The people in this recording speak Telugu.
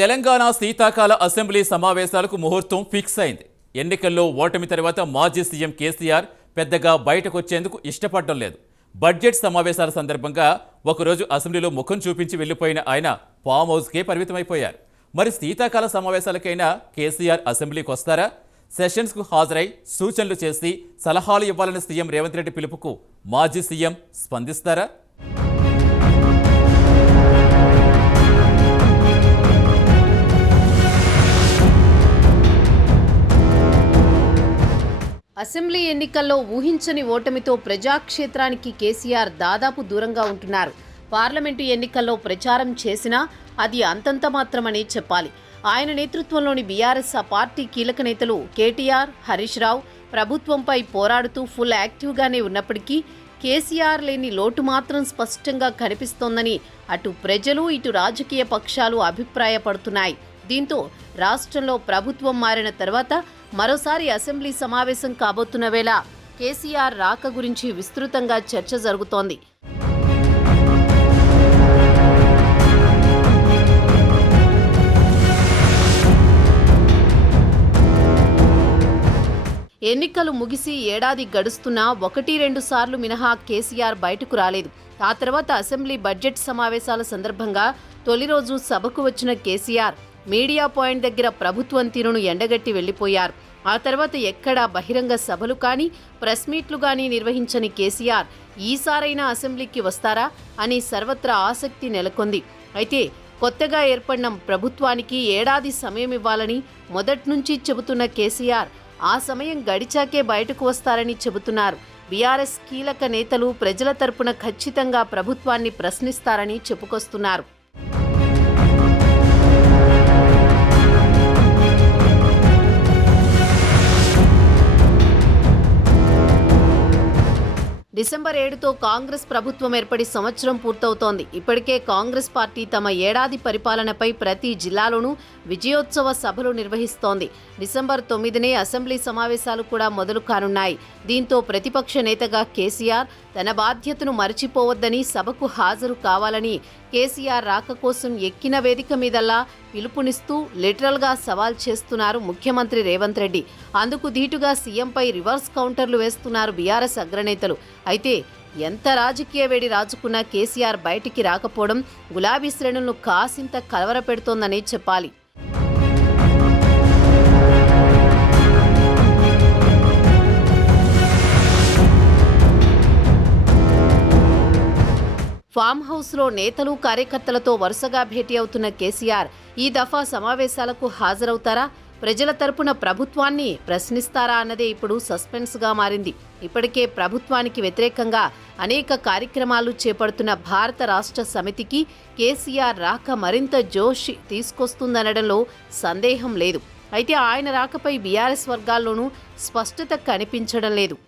తెలంగాణ శీతాకాల అసెంబ్లీ సమావేశాలకు ముహూర్తం ఫిక్స్ అయింది. ఎన్నికల్లో ఓటమి తర్వాత మాజీ సీఎం కేసీఆర్ పెద్దగా బయటకొచ్చేందుకు ఇష్టపడడం లేదు. బడ్జెట్ సమావేశాల సందర్భంగా ఒకరోజు అసెంబ్లీలో ముఖం చూపించి వెళ్లిపోయిన ఆయన ఫామ్ హౌస్కే పరిమితమైపోయారు. మరి శీతాకాల సమావేశాలకైనా కేసీఆర్ అసెంబ్లీకి వస్తారా? సెషన్స్కు హాజరై సూచనలు చేసి సలహాలు ఇవ్వాలని సీఎం రేవంత్ రెడ్డి పిలుపుకు మాజీ సీఎం స్పందిస్తారా? అసెంబ్లీ ఎన్నికల్లో ఊహించని ఓటమితో ప్రజాక్షేత్రానికి కేసీఆర్ దాదాపు దూరంగా ఉంటున్నారు. పార్లమెంటు ఎన్నికల్లో ప్రచారం చేసినా అది అంతంత మాత్రమని చెప్పాలి. ఆయన నేతృత్వంలోని బీఆర్ఎస్ ఆ పార్టీ కీలక నేతలు కేటీఆర్, హరీష్ రావు ప్రభుత్వంపై పోరాడుతూ ఫుల్ యాక్టివ్గానే ఉన్నప్పటికీ కేసీఆర్ లేని లోటు మాత్రం స్పష్టంగా కనిపిస్తోందని అటు ప్రజలు ఇటు రాజకీయ పక్షాలు అభిప్రాయపడుతున్నాయి. దీంతో రాష్ట్రంలో ప్రభుత్వం మారిన తర్వాత మరోసారి అసెంబ్లీ సమావేశం కాబోతున్న వేళ కేసీఆర్ రాక గురించి విస్తృతంగా చర్చ జరుగుతోంది. ఎన్నికలు ముగిసి ఏడాది గడుస్తున్నా 1-2 సార్లు మినహా కేసీఆర్ బయటకు రాలేదు. ఆ తర్వాత అసెంబ్లీ బడ్జెట్ సమావేశాల సందర్భంగా తొలి రోజు సభకు వచ్చిన కేసీఆర్ మీడియా పాయింట్ దగ్గర ప్రభుత్వం తీరును ఎండగట్టి వెళ్లిపోయారు. ఆ తర్వాత ఎక్కడా బహిరంగ సభలు కానీ ప్రెస్ మీట్లు కానీ నిర్వహించని కేసీఆర్ ఈసారైనా అసెంబ్లీకి వస్తారా అని సర్వత్రా ఆసక్తి నెలకొంది. అయితే కొత్తగా ఏర్పడిన ప్రభుత్వానికి ఏడాది సమయం ఇవ్వాలని మొదట్నుంచి చెబుతున్న కేసీఆర్ ఆ సమయం గడిచాకే బయటకు వస్తారని చెబుతున్నారు. బీఆర్ఎస్ కీలక నేతలు ప్రజల తరపున ఖచ్చితంగా ప్రభుత్వాన్ని ప్రశ్నిస్తారని చెప్పుకొస్తున్నారు. డిసెంబర్ 7తో కాంగ్రెస్ ప్రభుత్వం ఏర్పడి సంవత్సరం పూర్తవుతోంది. ఇప్పటికే కాంగ్రెస్ పార్టీ తమ ఏడాది పరిపాలనపై ప్రతి జిల్లాలోనూ విజయోత్సవ సభలు నిర్వహిస్తోంది. డిసెంబర్ 9నే అసెంబ్లీ సమావేశాలు కూడా మొదలు కానున్నాయి. దీంతో ప్రతిపక్ష నేతగా కేసీఆర్ తన బాధ్యతను మరచిపోవద్దని, సభకు హాజరు కావాలని కేసీఆర్ రాక కోసం ఎక్కిన వేదిక మీదల్లా పిలుపునిస్తూ లిటరల్గా సవాల్ చేస్తున్నారు ముఖ్యమంత్రి రేవంత్ రెడ్డి. అందుకు ధీటుగా సీఎంపై రివర్స్ కౌంటర్లు వేస్తున్నారు బీఆర్ఎస్ అగ్రనేతలు. అయితే ఎంత రాజకీయ వేడి రాజుకున్నా కేసీఆర్ బయటికి రాకపోవడం గులాబీ శ్రేణులను కాసింత కలవరపెడుతోందనే చెప్పాలి. ఫామ్ హౌస్లో నేతలు కార్యకర్తలతో వరుసగా భేటీ అవుతున్న కేసీఆర్ ఈ దఫా సమావేశాలకు హాజరవుతారా? ప్రజల తరపున ప్రభుత్వాన్ని ప్రశ్నిస్తారా అన్నదే ఇప్పుడు సస్పెన్స్గా మారింది. ఇప్పటికే ప్రభుత్వానికి వ్యతిరేకంగా అనేక కార్యక్రమాలు చేపడుతున్న భారత రాష్ట్ర సమితికి కేసీఆర్ రాక మరింత జోష్ తీసుకొస్తుందనడంలో సందేహం లేదు. అయితే ఆయన రాకపై బీఆర్ఎస్ వర్గాల్లోనూ స్పష్టత కనిపించడం లేదు.